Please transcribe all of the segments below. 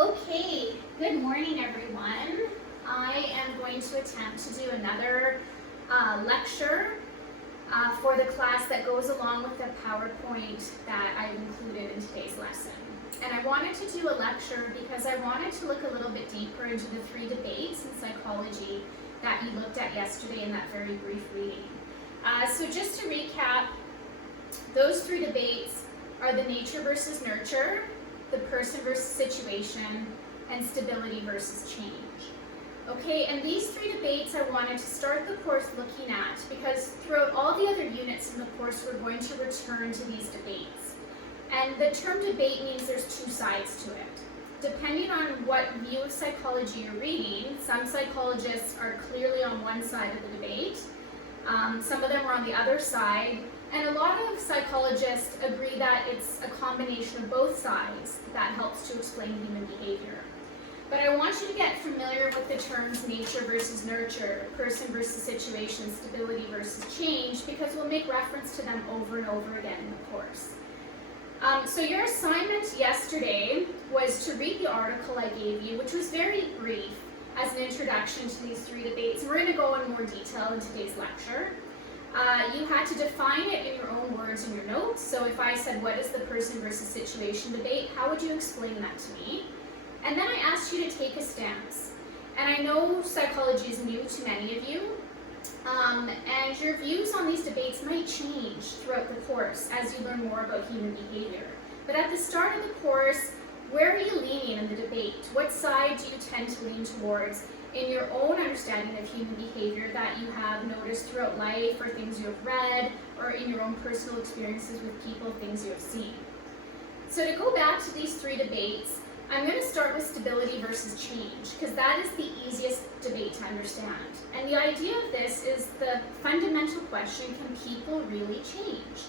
Okay, good morning everyone. I am going to attempt to do another lecture for the class that goes along with the PowerPoint that I've included in today's lesson. And I wanted to do a lecture because I wanted to look a little bit deeper into the three debates in psychology that you looked at yesterday in that very brief reading. So just to recap, those three debates are the nature versus nurture, the person versus situation, and stability versus change. Okay, and these three debates I wanted to start the course looking at because throughout all the other units in the course we're going to return to these debates. And the term debate means there's two sides to it. Depending on what view of psychology you're reading, some psychologists are clearly on one side of the debate, some of them are on the other side, and a lot of psychologists agree that it's a combination of both sides that helps to explain human behavior. But I want you to get familiar with the terms nature versus nurture, person versus situation, stability versus change, because we'll make reference to them over and over again in the course. So your assignment yesterday was to read the article I gave you, which was very brief as an introduction to these three debates. And we're going to go in more detail in today's lecture. You had to define it in your own words in your notes. So if I said, what is the person versus situation debate, how would you explain that to me? And then I asked you to take a stance. And I know psychology is new to many of you, and your views on these debates might change throughout the course as you learn more about human behavior. But at the start of the course, where are you leaning in the debate? What side do you tend to lean towards in your own understanding of human behavior that you have noticed throughout life, or things you have read, or in your own personal experiences with people, things you have seen? So to go back to these three debates, I'm going to start with stability versus change, because that is the easiest debate to understand. And the idea of this is the fundamental question, can people really change?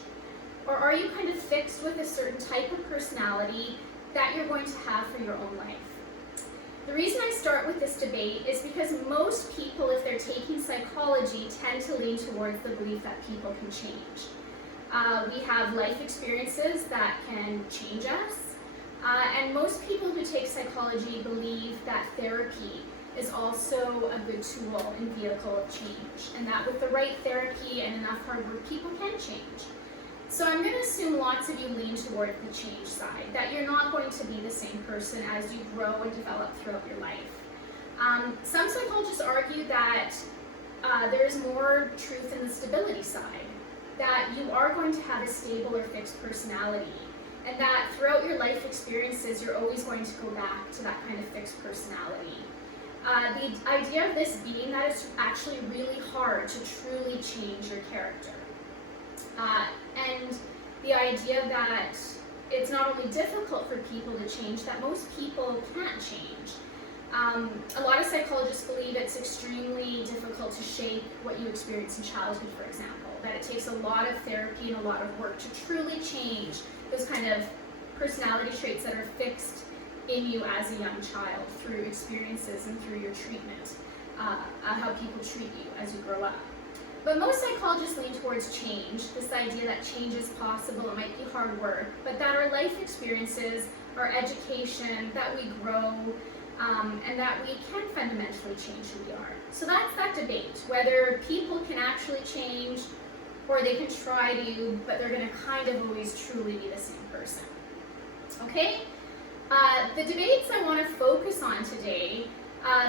Or are you kind of fixed with a certain type of personality that you're going to have for your own life? The reason I start with this debate is because most people, if they're taking psychology, tend to lean towards the belief that people can change. We have life experiences that can change us. And most people who take psychology believe that therapy is also a good tool and vehicle of change, and that with the right therapy and enough hard work, people can change. So I'm going to assume lots of you lean toward the change side, that you're not going to be the same person as you grow and develop throughout your life. Some psychologists argue that there's more truth in the stability side, that you are going to have a stable or fixed personality, and that throughout your life experiences, you're always going to go back to that kind of fixed personality. The idea of this being that it's actually really hard to truly change your character. And the idea that it's not only difficult for people to change, that most people can't change. A lot of psychologists believe it's extremely difficult to shape what you experience in childhood, for example, that it takes a lot of therapy and a lot of work to truly change those kind of personality traits that are fixed in you as a young child through experiences and through your treatment, how people treat you as you grow up. But most psychologists lean towards change, this idea that change is possible, it might be hard work, but that our life experiences, our education, that we grow, and that we can fundamentally change who we are. So that's that debate, whether people can actually change or they can try to, but they're going to kind of always truly be the same person. Okay? The debates I want to focus on today,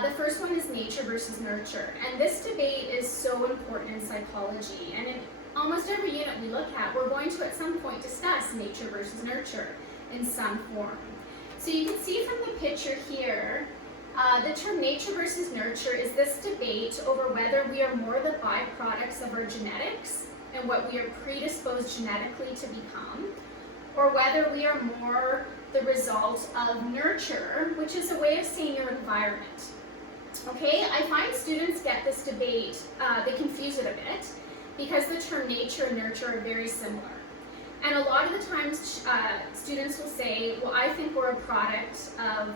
the first one is nature versus nurture. And this debate is so important in psychology. And in almost every unit we look at, we're going to at some point discuss nature versus nurture in some form. So you can see from the picture here, the term nature versus nurture is this debate over whether we are more the byproducts of our genetics and what we are predisposed genetically to become, or whether we are more the result of nurture, which is a way of saying your environment. Okay, I find students get this debate, they confuse it a bit, because the term nature and nurture are very similar. And a lot of the times students will say, well, I think we're a product of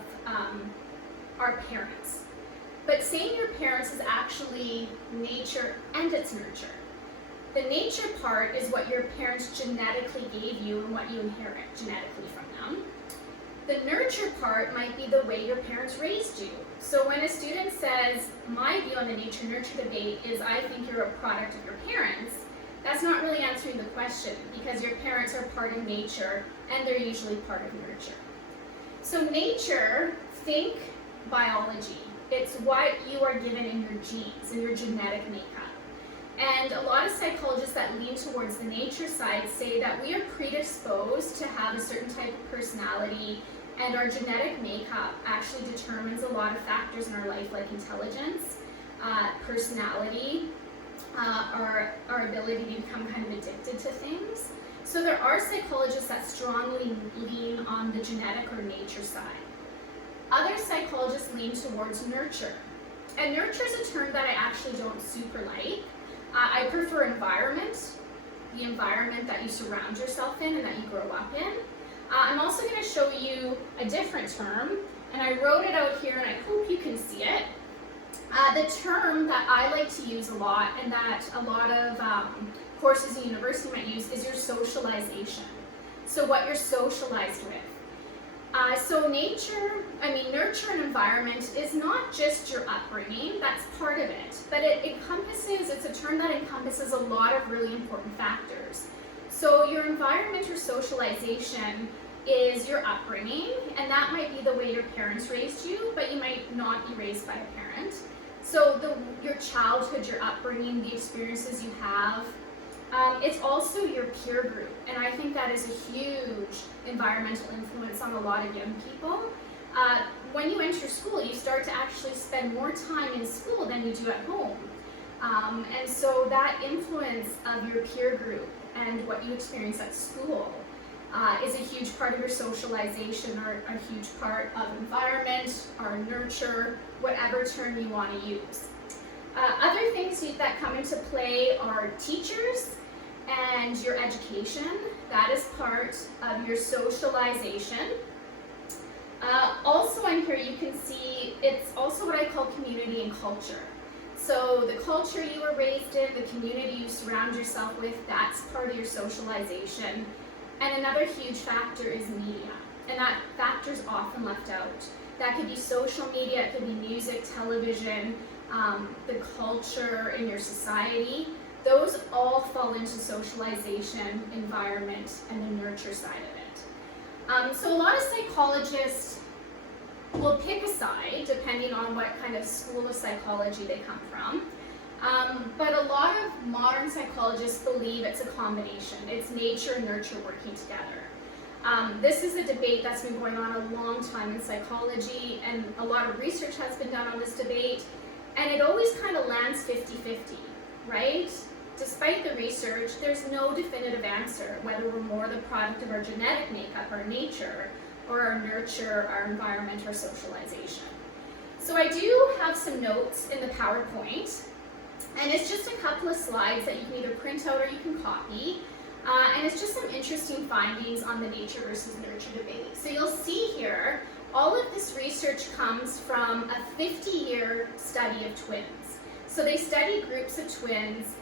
our parents. But saying your parents is actually nature and it's nurture. The nature part is what your parents genetically gave you and what you inherit genetically from them. The nurture part might be the way your parents raised you. So when a student says, my view on the nature-nurture debate is I think you're a product of your parents, that's not really answering the question, because your parents are part of nature and they're usually part of nurture. So nature, think biology. It's what you are given in your genes, in your genetic makeup. And a lot of psychologists that lean towards the nature side say that we are predisposed to have a certain type of personality, and our genetic makeup actually determines a lot of factors in our life, like intelligence, personality, our ability to become kind of addicted to things. So there are psychologists that strongly lean on the genetic or nature side. Other psychologists lean towards nurture. And nurture is a term that I actually don't super like. I prefer environment, the environment that you surround yourself in and that you grow up in. I'm also going to show you a different term, and I wrote it out here and I hope you can see it. The term that I like to use a lot, and that a lot of courses in university might use, is your socialization. So what you're socialized with. So nurture and environment is not just your upbringing, that's part of it, but it's a term that encompasses a lot of really important factors. So your environment or socialization is your upbringing, and that might be the way your parents raised you, but you might not be raised by a parent. So your childhood, your upbringing, the experiences you have. It's also your peer group, and I think that is a huge environmental influence on a lot of young people. When you enter school, you start to actually spend more time in school than you do at home. And so that influence of your peer group and what you experience at school is a huge part of your socialization, or a huge part of environment or nurture, whatever term you want to use. Other things that come into play are teachers and your education. That is part of your socialization. Also on here you can see it's also what I call community and culture. So the culture you were raised in, the community you surround yourself with, that's part of your socialization. And another huge factor is media, and that factor is often left out. That could be social media, it could be music, television, the culture in your society. Those all fall into socialization, environment, and the nurture side of it. So a lot of psychologists will pick a side depending on what kind of school of psychology they come from. But a lot of modern psychologists believe it's a combination. It's nature and nurture working together. This is a debate that's been going on a long time in psychology, and a lot of research has been done on this debate, and it always kind of lands 50-50, right? Despite the research, there's no definitive answer whether we're more the product of our genetic makeup, our nature, or our nurture, our environment, or socialization. So I do have some notes in the PowerPoint, and it's just a couple of slides that you can either print out or you can copy. And it's just some interesting findings on the nature versus nurture debate. So you'll see here, all of this research comes from a 50-year study of twins. So they studied groups of twins,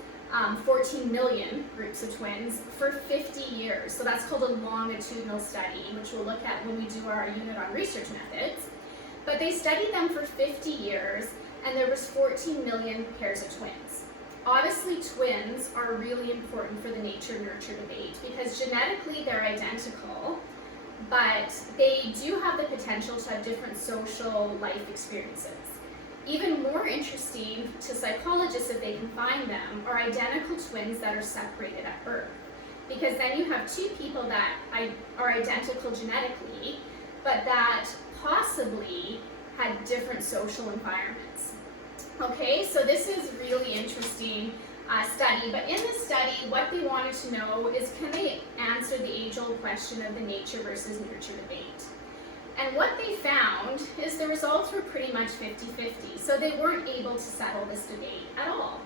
14 million groups of twins, for 50 years. So that's called a longitudinal study, which we'll look at when we do our unit on research methods. But they studied them for 50 years, and there was 14 million pairs of twins. Obviously, twins are really important for the nature-nurture debate because genetically they're identical, but they do have the potential to have different social life experiences. Even more interesting to psychologists, if they can find them, are identical twins that are separated at birth. Because then you have two people that are identical genetically, but that possibly had different social environments. Okay, so this is really interesting study, but in this study, what they wanted to know is, can they answer the age-old question of the nature versus nurture debate? And what they found is the results were pretty much 50-50, so they weren't able to settle this debate at all.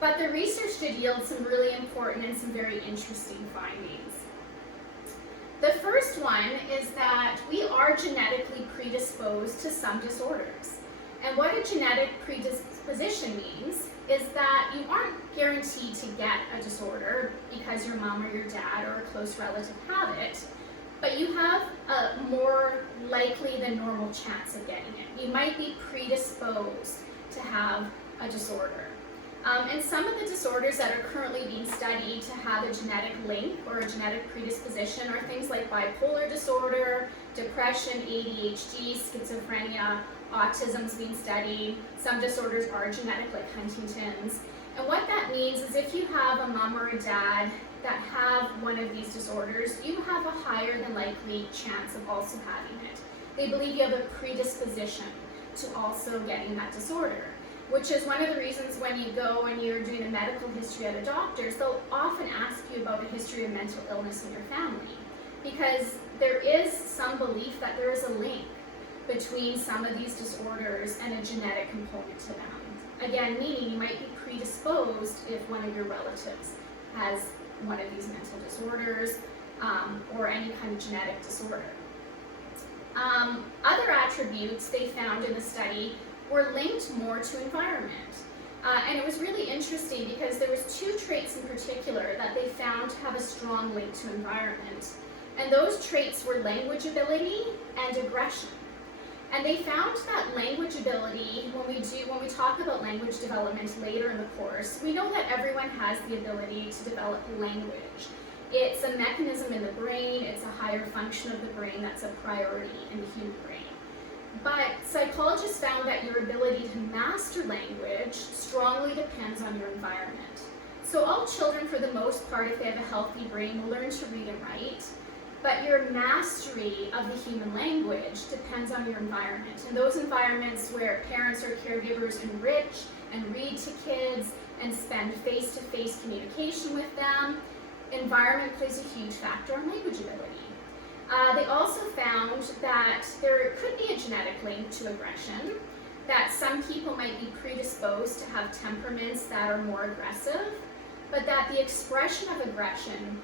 But the research did yield some really important and some very interesting findings. The first one is that we are genetically predisposed to some disorders. And what a genetic predisposition means is that you aren't guaranteed to get a disorder because your mom or your dad or a close relative have it, but you have a more likely than normal chance of getting it. You might be predisposed to have a disorder. And some of the disorders that are currently being studied to have a genetic link or a genetic predisposition are things like bipolar disorder, depression, ADHD, schizophrenia, autism's being studied. Some disorders are genetic, like Huntington's. And what that means is if you have a mom or a dad that have one of these disorders, you have a higher than likely chance of also having it. They believe you have a predisposition to also getting that disorder, which is one of the reasons when you go and you're doing a medical history at a doctor's, they'll often ask you about a history of mental illness in your family, because there is some belief that there is a link between some of these disorders and a genetic component to them. Again, meaning you might be predisposed if one of your relatives has one of these mental disorders or any kind of genetic disorder. Other attributes they found in the study were linked more to environment. And it was really interesting because there was two traits in particular that they found to have a strong link to environment. And those traits were language ability and aggression. And they found that language ability, when we talk about language development later in the course, we know that everyone has the ability to develop language. It's a mechanism in the brain, it's a higher function of the brain that's a priority in the human brain. But psychologists found that your ability to master language strongly depends on your environment. So all children, for the most part, if they have a healthy brain, will learn to read and write. But your mastery of the human language depends on your environment. And those environments where parents or caregivers enrich and read to kids and spend face-to-face communication with them, environment plays a huge factor on language ability. They also found that there could be a genetic link to aggression, that some people might be predisposed to have temperaments that are more aggressive, but that the expression of aggression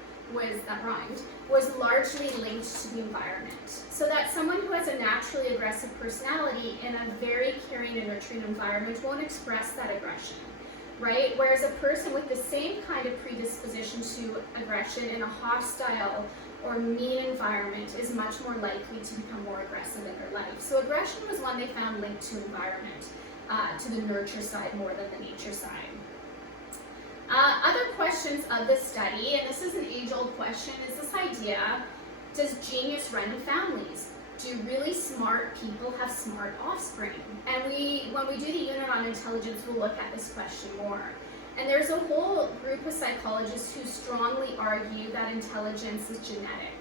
was largely linked to the environment. So that someone who has a naturally aggressive personality in a very caring and nurturing environment won't express that aggression, right? Whereas a person with the same kind of predisposition to aggression in a hostile or mean environment is much more likely to become more aggressive in their life. So aggression was one they found linked to environment, to the nurture side more than the nature side. Other questions of this study, and this is an age-old question, is this idea, does genius run in families? Do really smart people have smart offspring? And when we do the unit on intelligence, we'll look at this question more. And there's a whole group of psychologists who strongly argue that intelligence is genetic,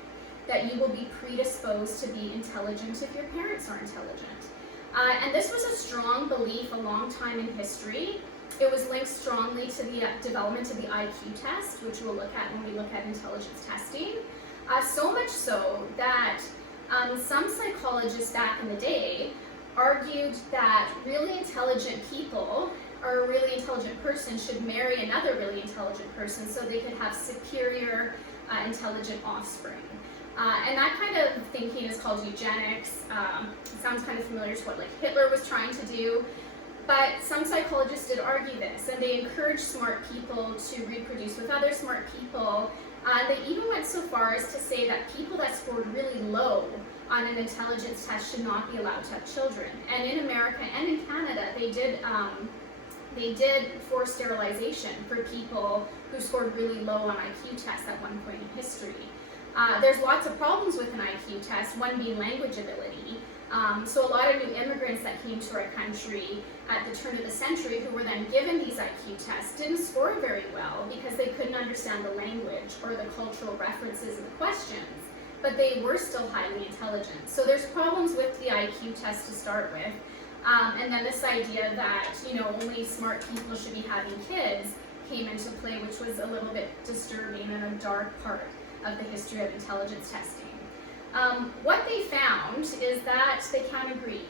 that you will be predisposed to be intelligent if your parents are intelligent. And this was a strong belief a long time in history. It was linked strongly to the development of the IQ test, which we'll look at when we look at intelligence testing. So much so that some psychologists back in the day argued that really intelligent people, or a really intelligent person, should marry another really intelligent person so they could have superior intelligent offspring. And that kind of thinking is called eugenics. It sounds kind of familiar to what like Hitler was trying to do. But some psychologists did argue this, and they encouraged smart people to reproduce with other smart people. They even went so far as to say that people that scored really low on an intelligence test should not be allowed to have children. And in America and in Canada, they did force sterilization for people who scored really low on IQ tests at one point in history. There's lots of problems with an IQ test, one being language ability. So a lot of new immigrants that came to our country at the turn of the century who were then given these IQ tests didn't score very well because they couldn't understand the language or the cultural references in the questions, but they were still highly intelligent. So there's problems with the IQ test to start with. And then this idea that, only smart people should be having kids came into play, which was a little bit disturbing and a dark part of the history of intelligence testing. What they found is that they can't agree.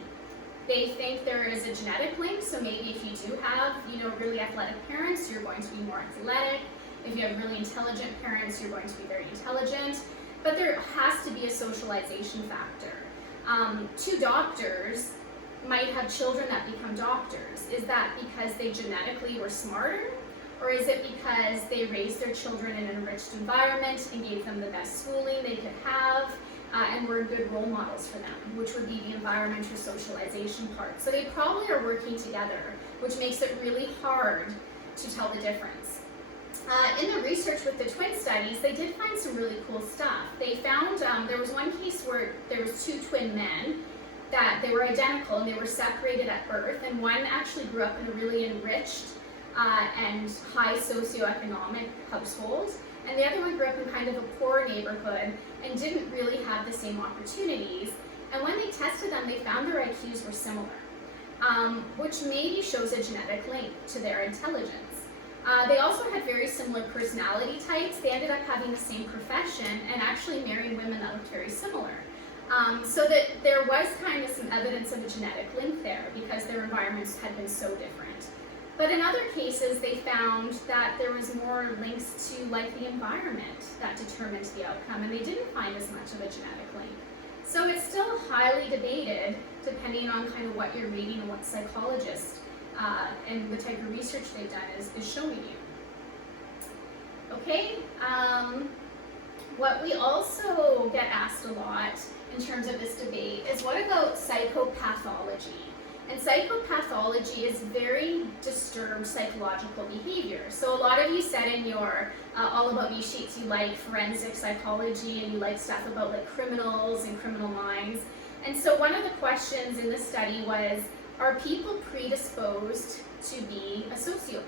They think there is a genetic link, so maybe if you do have, really athletic parents, you're going to be more athletic. If you have really intelligent parents, you're going to be very intelligent. But there has to be a socialization factor. Two doctors might have children that become doctors. Is that because they genetically were smarter? Or is it because they raised their children in an enriched environment and gave them the best schooling they could have? and were good role models for them, which would be the environment or socialization part. So they probably are working together, which makes it really hard to tell the difference. In the research with the twin studies, they did find some really cool stuff. They found there was one case where there was two twin men that they were identical and they were separated at birth, and one actually grew up in a really enriched and high socioeconomic household, and the other one grew up in kind of a poor neighborhood and didn't really have the same opportunities. And when they tested them, they found their IQs were similar, which maybe shows a genetic link to their intelligence. They also had very similar personality types. They ended up having the same profession and actually marrying women that looked very similar. So that there was kind of some evidence of a genetic link there because their environments had been so different. But in other cases, they found that there was more links to like the environment that determined the outcome, and they didn't find as much of a genetic link. So it's still highly debated depending on kind of what you're reading and what psychologists and the type of research they've done is showing you. Okay, what we also get asked a lot in terms of this debate is what about psychopathology? And psychopathology is very disturbed psychological behavior. So a lot of you said in your All About Me sheets you like forensic psychology and you like stuff about like criminals and criminal minds. And so one of the questions in the study was, are people predisposed to be a sociopath?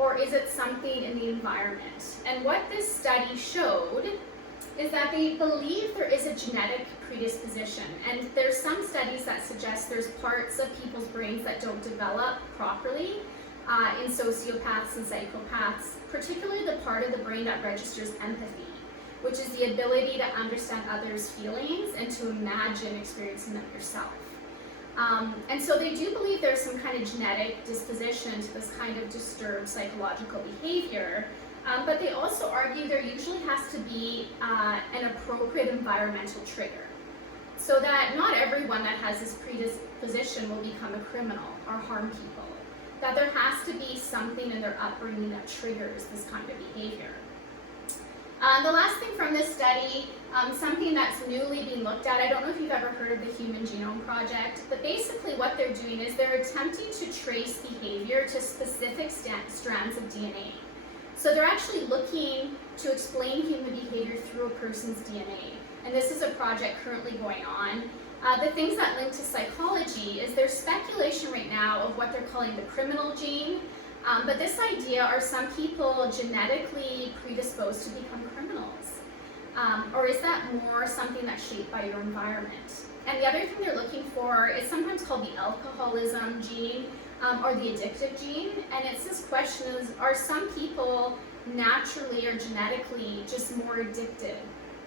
Or is it something in the environment? And what this study showed is that they believe there is a genetic predisposition. And there's some studies that suggest there's parts of people's brains that don't develop properly in sociopaths and psychopaths, particularly the part of the brain that registers empathy, which is the ability to understand others' feelings and to imagine experiencing them yourself. And so they do believe there's some kind of genetic disposition to this kind of disturbed psychological behavior, but they also argue there usually has to be an appropriate environmental trigger, so that not everyone that has this predisposition will become a criminal or harm people, that there has to be something in their upbringing that triggers this kind of behavior. The last thing from this study, something that's newly being looked at, I don't know if you've ever heard of the Human Genome Project, but basically what they're doing is they're attempting to trace behavior to specific strands of DNA. So they're actually looking to explain human behavior through a person's DNA. And this is a project currently going on. The things that link to psychology is there's speculation right now of what they're calling the criminal gene. But this idea, are some people genetically predisposed to become criminals? Or is that more something that's shaped by your environment? And the other thing they're looking for is sometimes called the alcoholism gene or the addictive gene. And it's this question is, are some people naturally or genetically just more addicted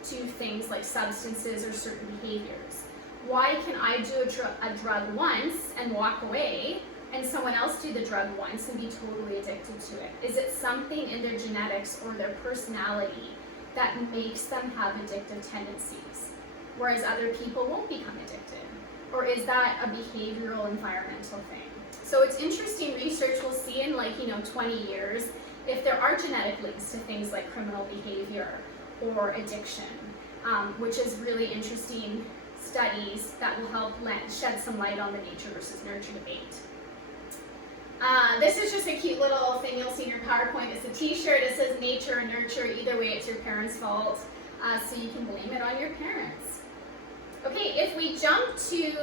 to things like substances or certain behaviors? Why can I do a drug once and walk away, and someone else do the drug once and be totally addicted to it? Is it something in their genetics or their personality that makes them have addictive tendencies, whereas other people won't become addicted? Or is that a behavioral environmental thing? So it's interesting research. We'll see in 20 years if there are genetic links to things like criminal behavior or addiction, which is really interesting studies that will help shed some light on the nature versus nurture debate. This is just a cute little thing you'll see in your PowerPoint. It's a t-shirt. It says nature and nurture. Either way, it's your parents' fault, so you can blame it on your parents. Okay, if we jump to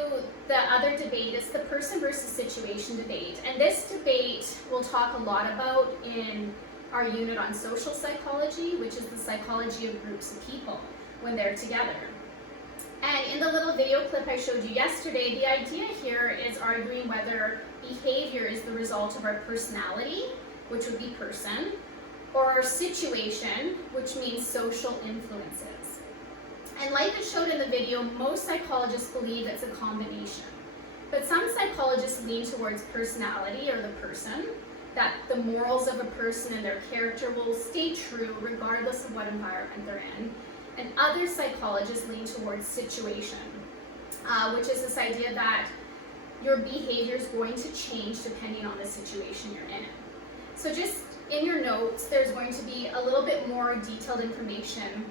the other debate, it's the person versus situation debate. And this debate we'll talk a lot about in our unit on social psychology, which is the psychology of groups of people when they're together. And in the little video clip I showed you yesterday, the idea here is arguing whether behavior is the result of our personality, which would be person, or our situation, which means social influences. And like I showed in the video, most psychologists believe it's a combination. But some psychologists lean towards personality or the person, that the morals of a person and their character will stay true regardless of what environment they're in. And other psychologists lean towards situation, which is this idea that your behavior is going to change depending on the situation you're in. So just in your notes, there's going to be a little bit more detailed information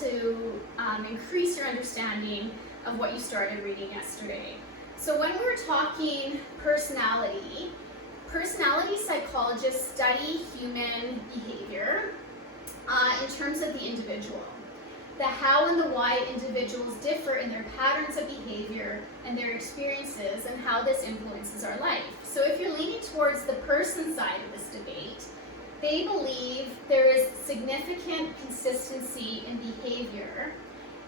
to increase your understanding of what you started reading yesterday. So when we're talking personality, personality psychologists study human behavior in terms of the individual. The how and the why individuals differ in their patterns of behavior and their experiences and how this influences our life. So if you're leaning towards the person side of this debate, they believe there is significant consistency in behavior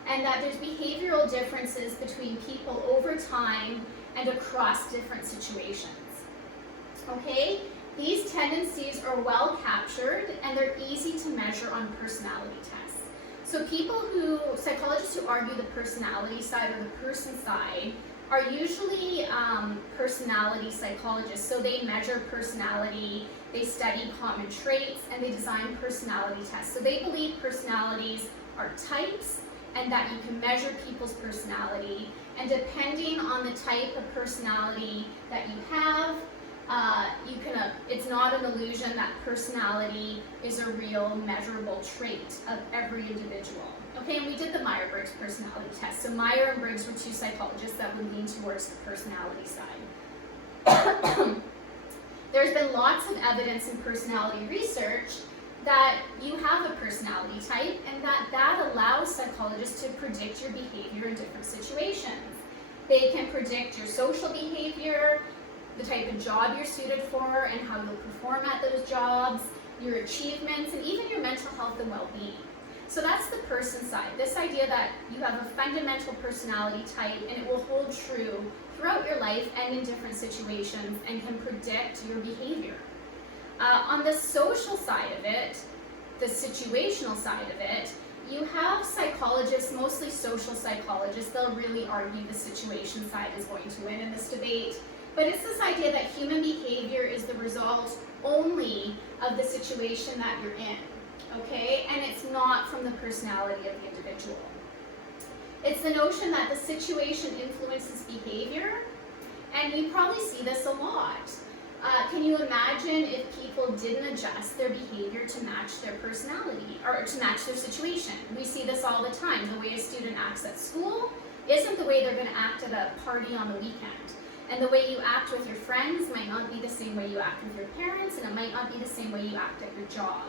and that there's behavioral differences between people over time and across different situations. Okay? These tendencies are well captured and they're easy to measure on personality tests. So psychologists who argue the personality side or the person side are usually personality psychologists. So they measure personality, they study common traits, and they design personality tests. So they believe personalities are types and that you can measure people's personality. And depending on the type of personality that you have, it's not an illusion that personality is a real measurable trait of every individual. Okay, and we did the Myers-Briggs personality test. So Meyer and Briggs were two psychologists that would lean towards the personality side. There's been lots of evidence in personality research that you have a personality type and that allows psychologists to predict your behavior in different situations. They can predict your social behavior, the type of job you're suited for and how you'll perform at those jobs, your achievements, and even your mental health and well-being. So that's the person side, this idea that you have a fundamental personality type and it will hold true throughout your life and in different situations and can predict your behavior. On the social side of it, the situational side of it, you have psychologists, mostly social psychologists, they'll really argue the situation side is going to win in this debate. But it's this idea that human behavior is the result only of the situation that you're in, okay? And it's not from the personality of the individual. It's the notion that the situation influences behavior, and you probably see this a lot. Can you imagine if people didn't adjust their behavior to match their personality or to match their situation? We see this all the time. The way a student acts at school isn't the way they're going to act at a party on the weekend. And the way you act with your friends might not be the same way you act with your parents, and it might not be the same way you act at your job.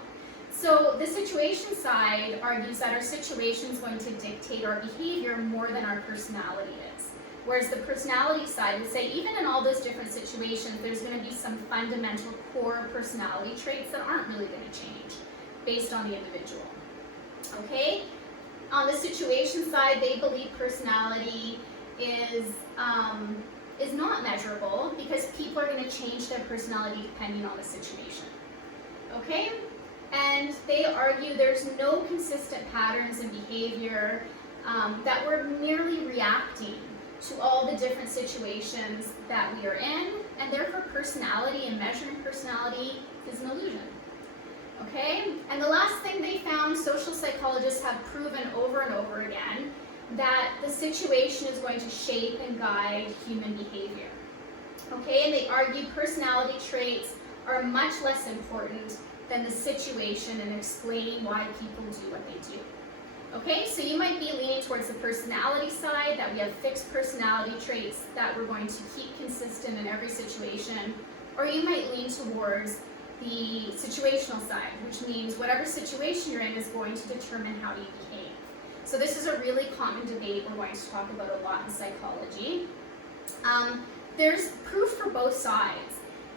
So the situation side argues that our situation is going to dictate our behavior more than our personality is. Whereas the personality side would say even in all those different situations, there's going to be some fundamental core personality traits that aren't really going to change based on the individual. Okay? On the situation side, they believe personality is not measurable because people are going to change their personality depending on the situation. Okay? And they argue there's no consistent patterns in behavior, that we're merely reacting to all the different situations that we are in, and therefore personality and measuring personality is an illusion. Okay? And the last thing they found, social psychologists have proven over and over again, that the situation is going to shape and guide human behavior. Okay, and they argue personality traits are much less important than the situation and explaining why people do what they do. Okay, so you might be leaning towards the personality side, that we have fixed personality traits that we're going to keep consistent in every situation, or you might lean towards the situational side, which means whatever situation you're in is going to determine how you behave. So this is a really common debate we're going to talk about a lot in psychology. There's proof for both sides.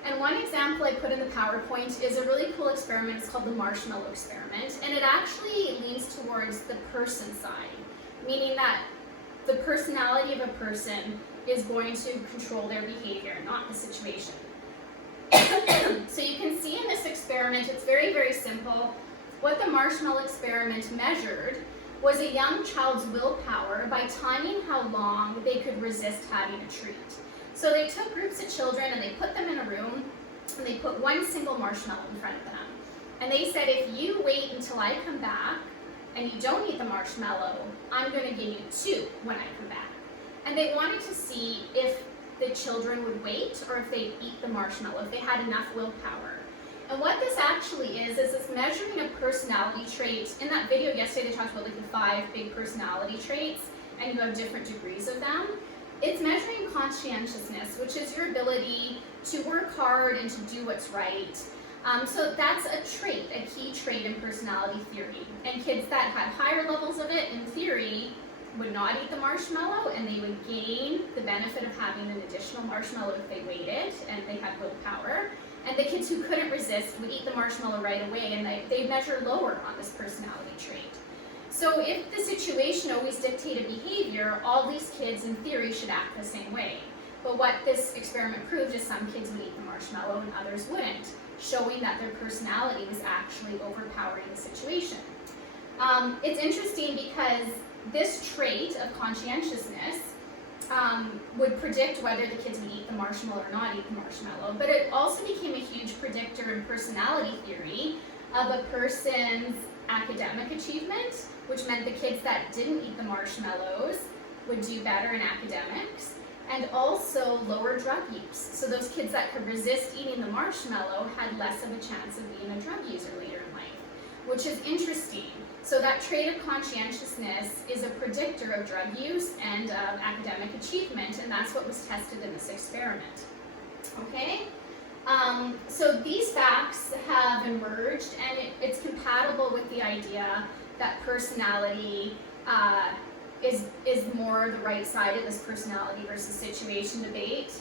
And one example I put in the PowerPoint is a really cool experiment. It's called the marshmallow experiment. And it actually leans towards the person side, meaning that the personality of a person is going to control their behavior, not the situation. So you can see in this experiment, it's very, very simple. What the marshmallow experiment measured was a young child's willpower by timing how long they could resist having a treat. So they took groups of children and they put them in a room and they put one single marshmallow in front of them. And they said, if you wait until I come back and you don't eat the marshmallow, I'm going to give you 2 when I come back. And they wanted to see if the children would wait or if they'd eat the marshmallow, if they had enough willpower. And what this actually is it's measuring a personality trait. In that video yesterday, they talked about like the 5 big personality traits, and you have different degrees of them. It's measuring conscientiousness, which is your ability to work hard and to do what's right. So that's a trait, a key trait in personality theory. And kids that had higher levels of it, in theory, would not eat the marshmallow, and they would gain the benefit of having an additional marshmallow if they waited and they had willpower. And the kids who couldn't resist would eat the marshmallow right away, and they measure lower on this personality trait. So if the situation always dictated behavior, all these kids in theory should act the same way. But what this experiment proved is some kids would eat the marshmallow and others wouldn't, showing that their personality was actually overpowering the situation. It's interesting because this trait of conscientiousness would predict whether the kids would eat the marshmallow or not eat the marshmallow, but it also became a huge predictor in personality theory of a person's academic achievement, which meant the kids that didn't eat the marshmallows would do better in academics, and also lower drug use. So those kids that could resist eating the marshmallow had less of a chance of being a drug user later in life, which is interesting. So that trait of conscientiousness is a predictor of drug use and of academic achievement, and that's what was tested in this experiment. Okay? So these facts have emerged, and it's compatible with the idea that personality is more the right side of this personality versus situation debate.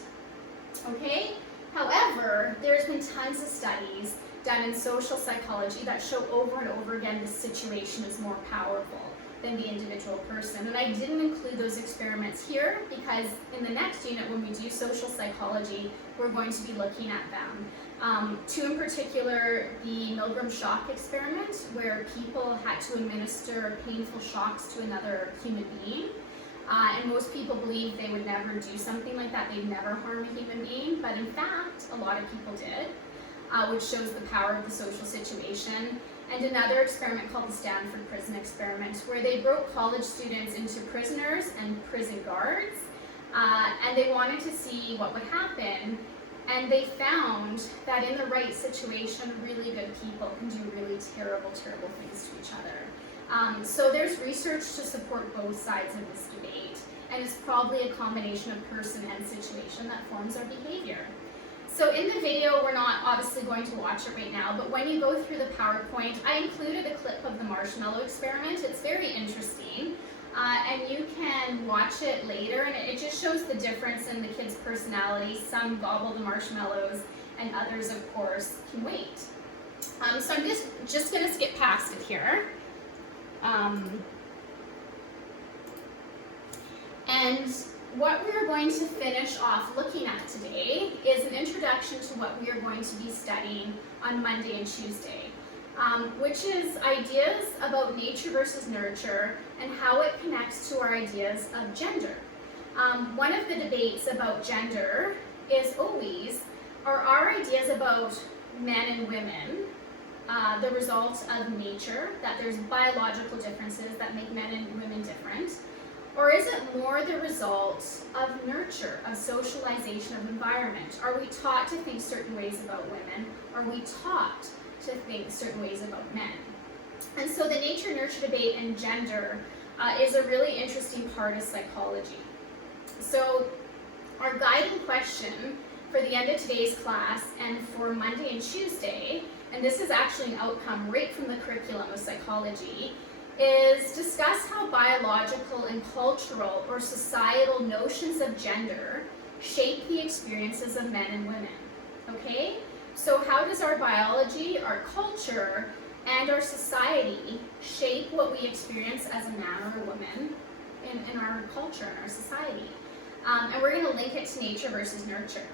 Okay? However, there's been tons of studies done in social psychology that show over and over again the situation is more powerful than the individual person. And I didn't include those experiments here because in the next unit when we do social psychology, we're going to be looking at them. 2 in particular, the Milgram shock experiment, where people had to administer painful shocks to another human being. And most people believe they would never do something like that, they'd never harm a human being, but in fact, a lot of people did. Which shows the power of the social situation. And another experiment called the Stanford Prison Experiment, where they broke college students into prisoners and prison guards, and they wanted to see what would happen. And they found that in the right situation, really good people can do really terrible, terrible things to each other. So there's research to support both sides of this debate, and it's probably a combination of person and situation that forms our behavior. So in the video, we're not obviously going to watch it right now, but when you go through the PowerPoint, I included a clip of the marshmallow experiment. It's very interesting, and you can watch it later, and it just shows the difference in the kids' personalities. Some gobble the marshmallows, and others, of course, can wait. So I'm just going to skip past it here. And what we are going to finish off looking at today is an introduction to what we are going to be studying on Monday and Tuesday, which is ideas about nature versus nurture and how it connects to our ideas of gender. One of the debates about gender is always, are our ideas about men and women the result of nature, that there's biological differences that make men and women different? Or is it more the result of nurture, of socialization, of environment? Are we taught to think certain ways about women? Are we taught to think certain ways about men? And so the nature-nurture debate and gender is a really interesting part of psychology. So our guiding question for the end of today's class and for Monday and Tuesday, and this is actually an outcome right from the curriculum of psychology, is discuss how biological and cultural or societal notions of gender shape the experiences of men and women, okay? So how does our biology, our culture, and our society shape what we experience as a man or a woman in our culture and our society? And we're gonna link it to nature versus nurture.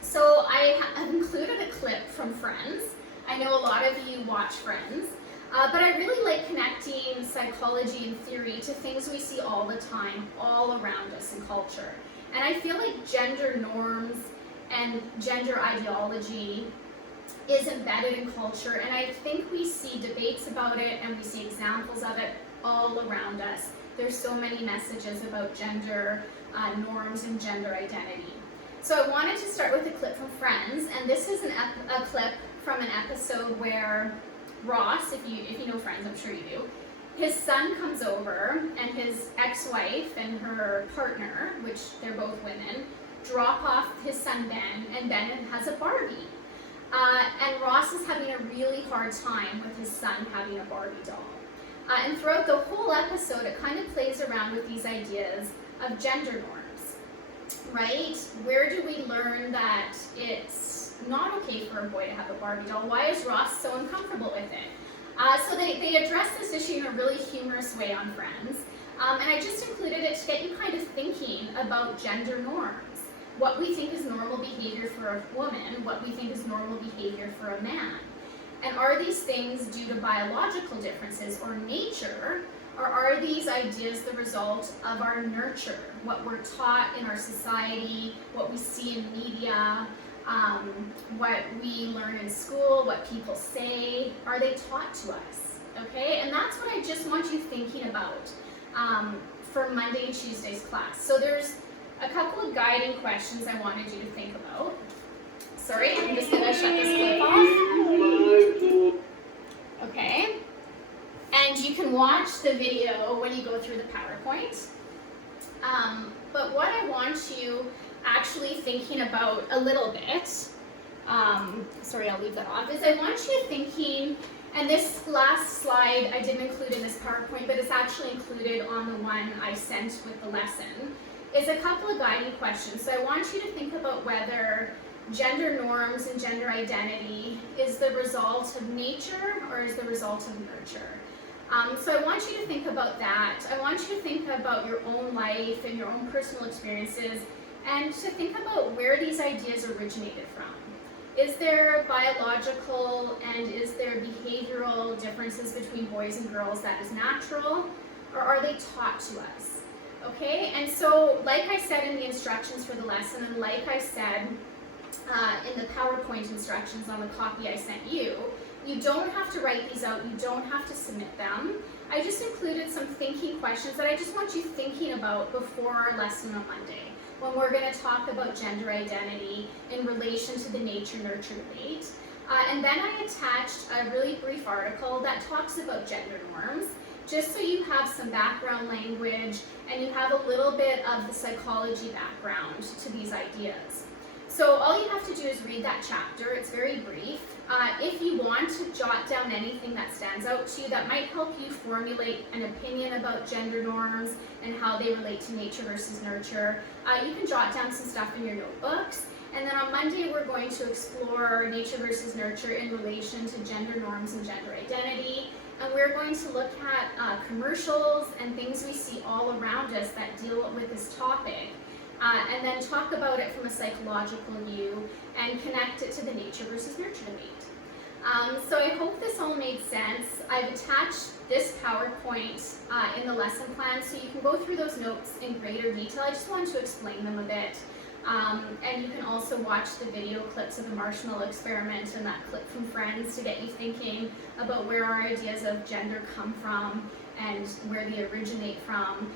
So I have included a clip from Friends. I know a lot of you watch Friends. But I really like connecting psychology and theory to things we see all the time, all around us in culture. And I feel like gender norms and gender ideology is embedded in culture, and I think we see debates about it and we see examples of it all around us. There's so many messages about gender norms and gender identity. So I wanted to start with a clip from Friends, and this is a clip from an episode where Ross, if you know Friends, I'm sure you do, his son comes over and his ex-wife and her partner, which they're both women, drop off his son Ben, and Ben has a Barbie. And Ross is having a really hard time with his son having a Barbie doll. And throughout the whole episode, it kind of plays around with these ideas of gender norms, right? Where do we learn that it's not okay for a boy to have a Barbie doll? Why is Ross so uncomfortable with it? So they address this issue in a really humorous way on Friends. And I just included it to get you kind of thinking about gender norms. What we think is normal behavior for a woman, what we think is normal behavior for a man. And are these things due to biological differences or nature, or are these ideas the result of our nurture, what we're taught in our society, what we see in media, what we learn in school, what people say? Are they taught to us? Okay, and that's what I just want you thinking about for Monday and Tuesday's class. So there's a couple of guiding questions I wanted you to think about. Sorry, I'm just gonna shut this clip off. Okay, and you can watch the video when you go through the PowerPoint. But what I want you actually thinking about a little bit, sorry, I'll leave that off, is I want you thinking, and this last slide I didn't include in this PowerPoint, but it's actually included on the one I sent with the lesson, is a couple of guiding questions. So I want you to think about whether gender norms and gender identity is the result of nature or is the result of nurture. So I want you to think about that. I want you to think about your own life and your own personal experiences, and to think about where these ideas originated from. Is there biological and is there behavioral differences between boys and girls that is natural, or are they taught to us? Okay, and so like I said in the instructions for the lesson, and like I said in the PowerPoint instructions on the copy I sent you, you don't have to write these out, you don't have to submit them. I just included some thinking questions that I just want you thinking about before our lesson on Monday, when we're going to talk about gender identity in relation to the nature-nurture debate. And then I attached a really brief article that talks about gender norms, just so you have some background language and you have a little bit of the psychology background to these ideas. So all you have to do is read that chapter. It's very brief. If you want to jot down anything that stands out to you that might help you formulate an opinion about gender norms and how they relate to nature versus nurture, you can jot down some stuff in your notebooks. And then on Monday, we're going to explore nature versus nurture in relation to gender norms and gender identity. And we're going to look at commercials and things we see all around us that deal with this topic. And then talk about it from a psychological view and connect it to the nature versus nurture debate. So I hope this all made sense. I've attached this PowerPoint in the lesson plan so you can go through those notes in greater detail. I just wanted to explain them a bit. And you can also watch the video clips of the marshmallow experiment and that clip from Friends to get you thinking about where our ideas of gender come from and where they originate from.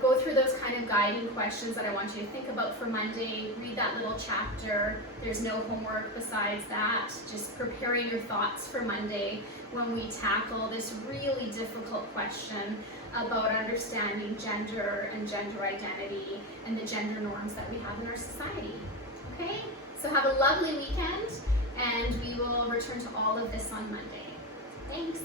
Go through those kind of guiding questions that I want you to think about for Monday. Read that little chapter. There's no homework besides that. Just preparing your thoughts for Monday when we tackle this really difficult question about understanding gender and gender identity and the gender norms that we have in our society. Okay? So have a lovely weekend, and we will return to all of this on Monday. Thanks.